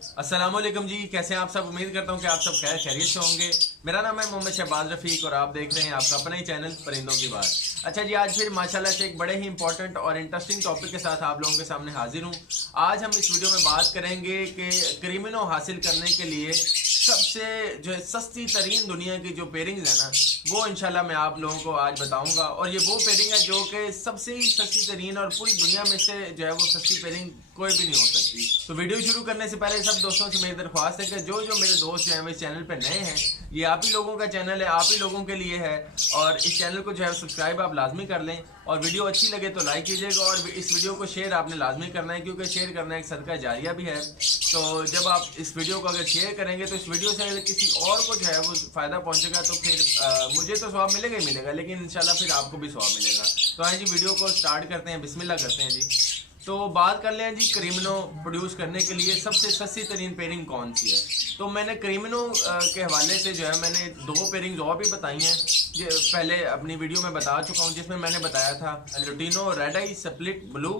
अस्सलामुअलैकुम जी, कैसे हैं आप सब। उम्मीद करता हूं कि आप सब खैर खैरियत से होंगे। मेरा नाम है मोहम्मद शहबाज रफीक और आप देख रहे हैं आपका अपना ही चैनल परिंदों की बात। अच्छा जी, आज फिर माशाल्लाह से एक बड़े ही इंपॉर्टेंट और इंटरेस्टिंग टॉपिक के साथ आप लोगों के सामने हाजिर हूं। आज हम इस वीडियो में बात करेंगे कि क्रिमिनो हासिल करने के लिए सबसे जो है सस्ती तरीन दुनिया की जो पेयरिंग्स है ना, वो इंशाल्लाह मैं आप लोगों को आज बताऊंगा। और ये वो पेयरिंग है जो कि सबसे ही सस्ती तरीन और पूरी दुनिया में से जो है वो सस्ती पेयरिंग कोई भी नहीं हो सकती। तो वीडियो शुरू करने से पहले सब दोस्तों से मेरी दरख्वास्त है कि जो जो मेरे दोस्त जो है इस चैनल पर नए हैं, ये आप ही लोगों का चैनल है, आप ही लोगों के लिए है। और इस चैनल को जो है सब्सक्राइब आप लाजमी कर लें और वीडियो अच्छी लगे तो लाइक कीजिएगा। और इस वीडियो को शेयर आपने लाजमी करना है, क्योंकि शेयर करना एक सदका जारिया भी है। तो जब आप इस वीडियो को अगर शेयर करेंगे तो इस वीडियो से अगर किसी और को जो है वो फ़ायदा पहुंचेगा तो फिर मुझे तो स्वाब मिलेगा ही मिलेगा, लेकिन इंशाल्लाह फिर आपको भी स्वाब मिलेगा। तो आइए जी वीडियो को स्टार्ट करते हैं, बिस्मिल्लाह करते हैं जी। तो बात कर लें जी, क्रिमिनो प्रोड्यूस करने के लिए सबसे सस्ती तरीन पेयरिंग कौन सी है। तो मैंने क्रिमिनो के हवाले से जो है मैंने दो पेयरिंग्स और भी बताई हैं, पहले अपनी वीडियो में बता चुका हूँ, जिसमें मैंने बताया था lutino red eye split blue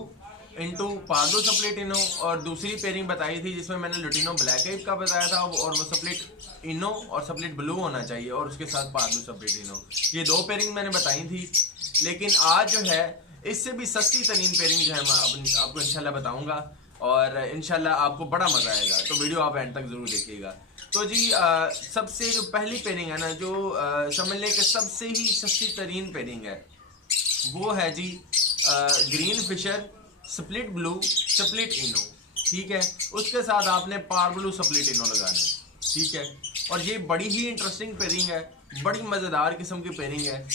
into pardo split ino, और दूसरी पेयरिंग बताई थी जिसमें मैंने लुटिनो ब्लैक आइप का बताया था, और वो स्प्लिट इनो और स्प्लिट ब्लू होना चाहिए और उसके साथ पार्डो स्प्लिट इनो। ये दो पेयरिंग मैंने बताई थी। लेकिन आज जो है इससे भी सस्ती तरीन पेयरिंग जो है मैं आपको इंशाल्लाह बताऊंगा और इंशाल्लाह आपको बड़ा मजा आएगा। तो वीडियो आप एंड तक जरूर देखिएगा। तो जी सबसे जो पहली पेयरिंग है ना, जो समझ लें कि सबसे ही सस्ती तरीन पेयरिंग है, वो है जी green Fisher split blue split ino. ठीक है, उसके साथ आपने पार ब्लू स्प्लिट इनो लगाना है। ठीक है, और ये बड़ी ही इंटरेस्टिंग पेयरिंग है, बड़ी मज़ेदार किस्म की पेयरिंग है।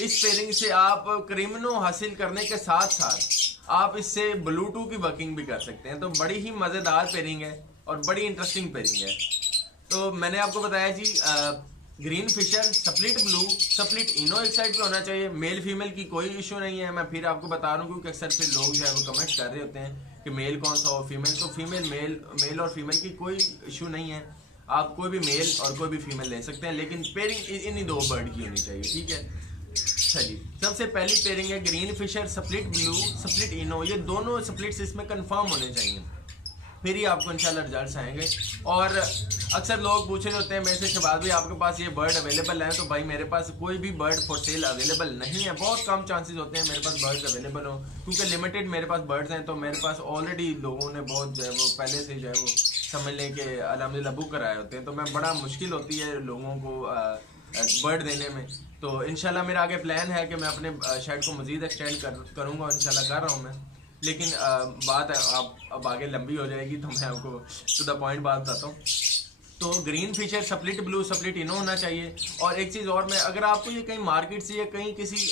इस पेयरिंग से आप क्रिमिनो हासिल करने के साथ साथ आप इससे ब्लूटूथ की वर्किंग भी कर सकते हैं। तो बड़ी ही मज़ेदार पेयरिंग है और बड़ी इंटरेस्टिंग पेयरिंग है। तो मैंने आपको बताया जी green Fisher split blue split ino एक साइड पे होना चाहिए। मेल फीमेल की कोई इशू नहीं है, मैं फिर आपको बता रहा हूँ क्योंकि अक्सर फिर लोग जो है वो कमेंट कर रहे होते हैं कि मेल कौन सा हो फीमेल। तो फीमेल मेल और फीमेल की कोई इशू नहीं है, आप कोई भी मेल और कोई भी फीमेल ले सकते हैं, लेकिन पेयरिंग इन्हीं दो बर्ड की होनी चाहिए। ठीक है, चलिए सबसे पहली पेयरिंग है green Fisher split blue split Eno. ये दोनों स्प्लिट्स इसमें कंफर्म होने चाहिए, फिर ही आपको इंशाल्लाह रिजल्ट्स आएंगे। और अक्सर लोग पूछ रहे होते हैं मेरे से शहबाज भाई आपके पास ये बर्ड अवेलेबल है। तो भाई मेरे पास कोई भी बर्ड फॉर सेल अवेलेबल नहीं है, बहुत कम चांसेस होते हैं मेरे पास बर्ड्स अवेलेबल हो, क्योंकि लिमिटेड मेरे पास बर्ड्स हैं। तो मेरे पास ऑलरेडी लोगों ने बहुत जो है वो पहले से जो है वो समझ लें कि अल्हम्दुलिल्लाह बुक कराए होते हैं। तो मैं बड़ा मुश्किल होती है लोगों को बर्ड देने में। तो इंशाल्लाह मेरा आगे प्लान है कि मैं अपने शेड को मज़ीद एक्सटेंड करूँगा, इंशाल्लाह कर रहा हूँ मैं। लेकिन बात आप अब आगे लंबी हो जाएगी, तो मैं आपको टू द पॉइंट बात बताता हूँ। तो green Fisher split blue split Eno होना चाहिए। और एक चीज़ और, मैं अगर आपको ये कहीं मार्केट से या कहीं किसी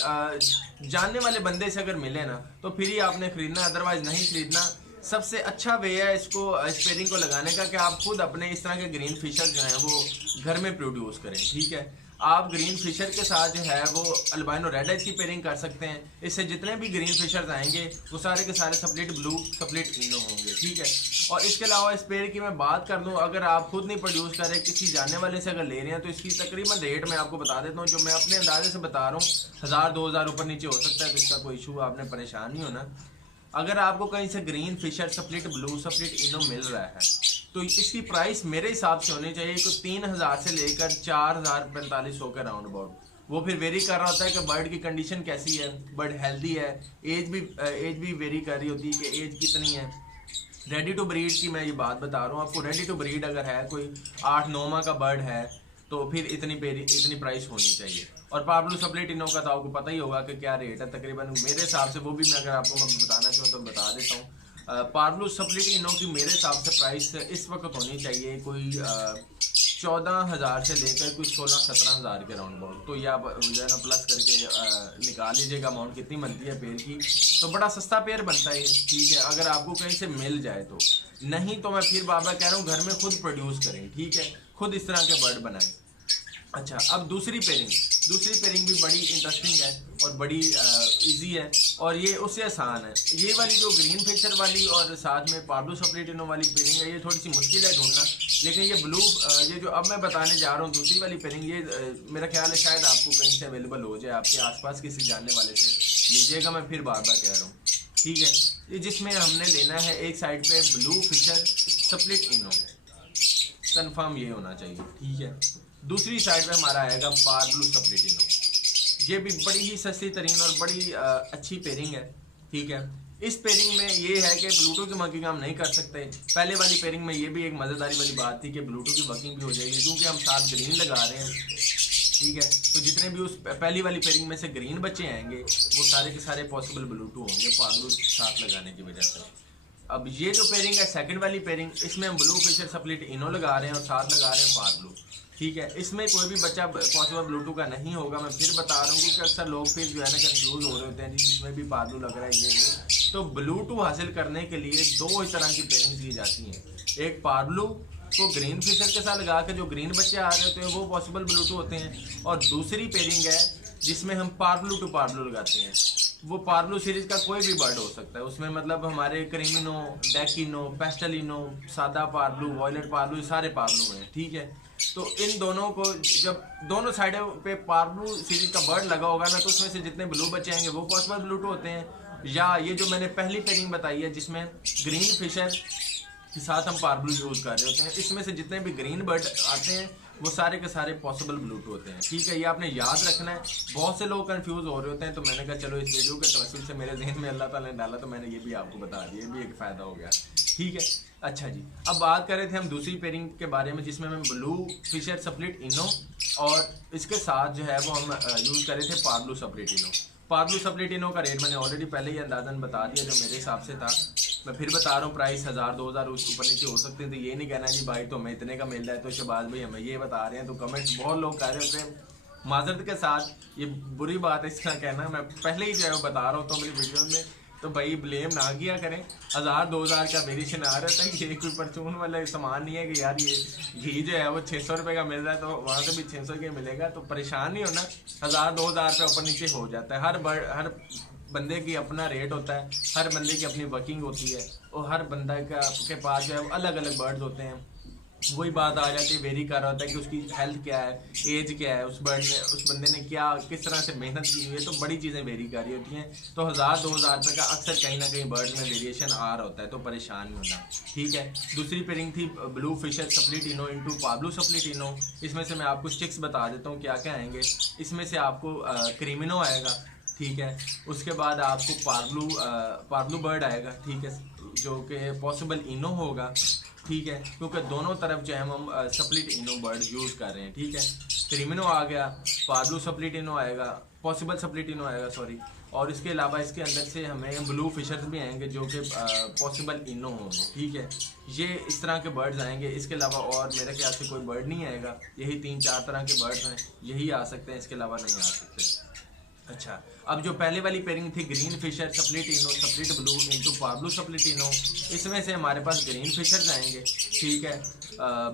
जानने वाले बंदे से अगर मिले ना, तो फिर ही आपने ख़रीदना, अदरवाइज़ नहीं ख़रीदना। सबसे अच्छा वे है इसको इस पेयरिंग को लगाने का कि आप खुद अपने इस तरह के ग्रीन फिशर जो हैं वो घर में प्रोड्यूस करें। ठीक है, आप ग्रीन फिशर के साथ जो है वो अल्बाइनो रेड आइज की पेयरिंग कर सकते हैं। इससे जितने भी ग्रीन फिशर्स आएंगे वो सारे के सारे स्प्लिट ब्लू स्प्लिट इनो होंगे। ठीक है, और इसके अलावा इस पेयर की मैं बात कर दूं, अगर आप खुद नहीं प्रोड्यूस कर रहे, किसी जानने वाले से अगर ले रहे हैं, तो इसकी तकरीबन रेट मैं आपको बता देता हूँ, जो मैं अपने अंदाजे से बता रहा हूँ। 1000-2000 ऊपर नीचे हो सकता है, तो इसका कोई इशू आपने परेशान नहीं होना। अगर आपको कहीं से green Fisher split blue split ino मिल रहा है, तो इसकी प्राइस मेरे हिसाब से होनी चाहिए तो 3000 से लेकर 4000-4500 के राउंड अबाउट। वो फिर वेरी कर रहा होता है कि बर्ड की कंडीशन कैसी है, बर्ड हेल्दी है, एज भी वेरी कर रही होती है कि एज कितनी है। रेडी टू ब्रीड की मैं ये बात बता रहा हूँ आपको। रेडी टू ब्रीड अगर है, कोई 8-9 माह का बर्ड है, तो फिर इतनी प्राइस होनी चाहिए। और पाब्लो स्प्लिट इनो का तो आपको पता ही होगा कि क्या रेट है तकरीबन मेरे हिसाब से, वो भी मैं अगर आपको मैं बताना चाहूँ तो बता देता हूँ। पाब्लो स्प्लिट इनो की मेरे हिसाब से प्राइस इस वक्त होनी चाहिए कोई 14,000 से लेकर कोई 16-17 हज़ार के राउंड अबाउट। तो ये आप जो है ना प्लस करके निकाल लीजिएगा अमाउंट कितनी बनती है पेयर की। तो बड़ा सस्ता पेयर बनता है ये। ठीक है, अगर आपको कहीं से मिल जाए तो, नहीं तो मैं फिर बार बार कह रहा हूँ घर में खुद प्रोड्यूस करें। ठीक है, खुद इस तरह के बर्ड बनाएं। अच्छा, अब दूसरी पेयरिंग भी बड़ी इंटरेस्टिंग है और बड़ी इजी है, और ये उससे आसान है। ये वाली जो ग्रीन फिशर वाली और साथ में पाब्लो स्प्लिट इनो वाली पेयरिंग है, ये थोड़ी सी मुश्किल है ढूंढना। लेकिन ये ब्लू ये जो अब मैं बताने जा रहा हूँ दूसरी वाली पेयरिंग, ये मेरा ख्याल है शायद आपको कहीं से अवेलेबल हो जाए, आपके आसपास किसी जानने वाले से लीजिएगा, मैं फिर बार बार कह रहा हूँ। ठीक है, ये जिसमें हमने लेना है एक साइड पे blue Fisher split Eno, confirm ये होना चाहिए, ठीक है। दूसरी साइड पे हमारा आएगा पार्ब्लू स्प्लिट इनो। ये भी बड़ी ही सस्ती तरीन और बड़ी अच्छी पेयरिंग है, ठीक है। इस पेयरिंग में ये है कि ब्लूटूथ की वर्किंग हम नहीं कर सकते। पहले वाली पेयरिंग में ये भी एक मज़ेदारी वाली बात थी कि ब्लूटूथ की वर्किंग भी हो जाएगी, क्योंकि हम साथ ग्रीन लगा रहे हैं, ठीक है। तो जितने भी उस पहली वाली पेयरिंग में से ग्रीन बच्चे आएंगे वो सारे के सारे पॉसिबल ब्लूटूथ होंगे पार्ब्लू साथ लगाने की वजह से। अब ये जो पेयरिंग है सेकंड वाली पेयरिंग, इसमें हम ब्लू फिशर स्प्लिट इनो लगा रहे हैं और साथ लगा रहे हैं पार्ब्लू, ठीक है। इसमें कोई भी बच्चा पॉसिबल ब्लूटूथ का नहीं होगा। मैं फिर बता रहा हूँ क्योंकि अक्सर लोग फिर जो है ना कंफ्यूज हो रहे होते हैं जी इसमें भी पार्ब्लू लग रहा है ये नहीं। तो ब्लूटूथ हासिल करने के लिए दो इस तरह की पेयरिंग की जाती हैं। एक पार्ब्लू को ग्रीन फिशर के साथ लगा के जो ग्रीन बच्चे आ रहे होते हैं वो पॉसिबल ब्लूटूथ होते हैं, और दूसरी पेयरिंग है जिसमें हम पार्ब्लू टू पार्ब्लू लगाते हैं। वो पार्ब्लू सीरीज का कोई भी बर्ड हो सकता है उसमें, मतलब हमारे क्रीमिनो, डेकिनो, पेस्टलिनो, सादा पार्ब्लू, वॉयलेट पार्ब्लू, सारे पार्ब्लू हैं, ठीक है। तो इन दोनों को जब दोनों साइडों पे पार्ब्लू सीरीज का बर्ड लगा होगा ना, तो उसमें से जितने ब्लू बच्चे आएंगे वो पॉसिबल ब्लूटूथ होते हैं। या ये जो मैंने पहली पेयरिंग बताई है जिसमें ग्रीन फिशर के साथ हम पार्ब्लू यूज कर रहे होते हैं, इसमें से जितने भी ग्रीन बर्ड आते हैं वो सारे के सारे पॉसिबल ब्लूटूथ होते हैं, ठीक है। ये आपने याद रखना है। बहुत से लोग कंफ्यूज हो रहे होते हैं, तो मैंने कहा चलो इस वीडियो के तवज्जुह से मेरे जहन में अल्लाह ताला ने डाला तो मैंने ये भी आपको बता दिया, ये भी एक फ़ायदा हो गया, ठीक है। अच्छा जी, अब बात कर रहे थे हम दूसरी पेयरिंग के बारे में जिसमें हम ब्लू फिशर स्प्लिट इनो और इसके साथ जो है वो हम यूज़ कर रहे थे पार्ब्लू स्प्लिट इनो। पार्ब्लू स्प्लिट इनो का रेट मैंने ऑलरेडी पहले ही अंदाजन बता दिया जो मेरे हिसाब से था। मैं फिर बता रहा हूँ, प्राइस 1000-2000 ऊपर नीचे हो सकते हैं। तो ये नहीं कहना जी भाई तो हमें इतने का मिल रहा है तो शहबाज भाई हमें ये बता रहे हैं। तो कमेंट्स बहुत लोग कर रहे होते हैं, माजरत के साथ ये बुरी बात है इस तरह कहना, मैं पहले ही जो है वो बता रहा हूँ तो मेरी वीडियो में, तो भाई ब्लेम ना किया करें। 1000-2000 का वेरिएशन आ रहा था, ये कोई परचून वाला सामान नहीं है कि यार ये घी जो है वो 600 रुपये का मिल रहा है तो वहाँ से भी 600 का मिलेगा। तो परेशान नहीं होना, 1000-2000 रुपये ऊपर नीचे हो जाता है। हर बंदे की अपना रेट होता है, हर बंदे की अपनी वर्किंग होती है, और हर बंदा के पास जो है अलग अलग बर्ड्स होते हैं। वही बात आ जाती है, वेरी कर रहा होता है कि उसकी हेल्थ क्या है, एज क्या है, उस बंदे ने क्या किस तरह से मेहनत की हुई है, तो बड़ी चीज़ें वेरी कर रही होती हैं। तो 1000-2000 रुपये का अक्सर कहीं ना कहीं बर्ड में वेरिएशन आ रहा होता है, तो परेशान नहीं होना, ठीक है। दूसरी पेयरिंग थी blue Fisher split ino into parblue split ino. इसमें से मैं आपको स्टिक्स बता देता हूँ क्या क्या आएंगे। इसमें से आपको क्रीमिनो आएगा, ठीक है। उसके बाद आपको पार्ब्लू बर्ड आएगा, ठीक है, जो कि पॉसिबल इनो होगा, ठीक है, क्योंकि दोनों तरफ जो है हम स्प्लिट इनो बर्ड यूज़ कर रहे हैं, ठीक है। क्रीमिनो आ गया, पार्ब्लू स्प्लिट इनो आएगा, पॉसिबल स्प्लिट इनो आएगा, सॉरी। और इसके अलावा इसके अंदर से हमें ब्लू फिशर्स भी आएंगे जो कि पॉसिबल इनो होंगे, ठीक है। ये इस तरह के बर्ड्स आएंगे। इसके अलावा और मेरे ख्याल से कोई बर्ड नहीं आएगा, यही 3-4 तरह के बर्ड्स हैं, यही आ सकते हैं, इसके अलावा नहीं आ सकते। अच्छा, अब जो पहले वाली पेयरिंग थी green Fisher split ino split blue into parblue split ino, इसमें से हमारे पास ग्रीन फिशर्स आएंगे, ठीक है,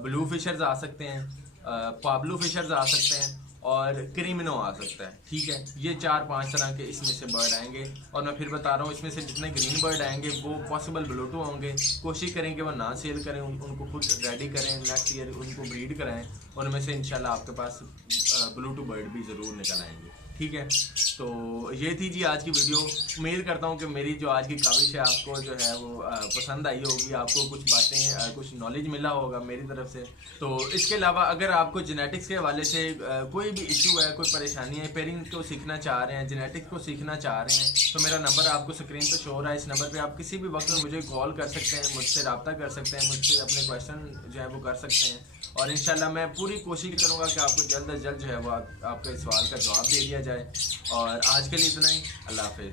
ब्लू फिशर्स आ सकते हैं, पार्ब्लू फिशर्स आ सकते हैं, और क्रीमिनो आ सकता है, ठीक है। ये 4-5 तरह के इसमें से बर्ड आएंगे। और मैं फिर बता रहा हूँ, इसमें से जितने ग्रीन बर्ड आएंगे वो पॉसिबल ब्लूटूथ होंगे। कोशिश करें कि वो ना सेल करें, उनको खुद रेडी करें, नेक्स्ट ईयर उनको ब्रीड कराएं, उनमें से इंशाल्लाह आपके पास ब्लूटूथ बर्ड भी ज़रूर निकल आएंगे, ठीक है। तो ये थी जी आज की वीडियो। उम्मीद करता हूँ कि मेरी जो आज की काविश है आपको जो है वो पसंद आई होगी, आपको कुछ बातें कुछ नॉलेज मिला होगा मेरी तरफ से। तो इसके अलावा अगर आपको जेनेटिक्स के हवाले से कोई भी इशू है, कोई परेशानी है, पेयरिंग को सीखना चाह रहे हैं, जेनेटिक्स को सीखना चाह रहे हैं, तो मेरा नंबर आपको स्क्रीन पर शो हो रहा है। इस नंबर पर आप किसी भी वक्त मुझे कॉल कर सकते हैं, मुझसे रब्ता कर सकते हैं, मुझसे अपने क्वेश्चन जो है वो कर सकते हैं, और इंशाल्लाह मैं पूरी कोशिश करूँगा कि आपको जल्द अज जल्द जो है वो आपके सवाल का जवाब दे दिया जाए। और आज के लिए इतना ही, अल्लाह हाफिज़।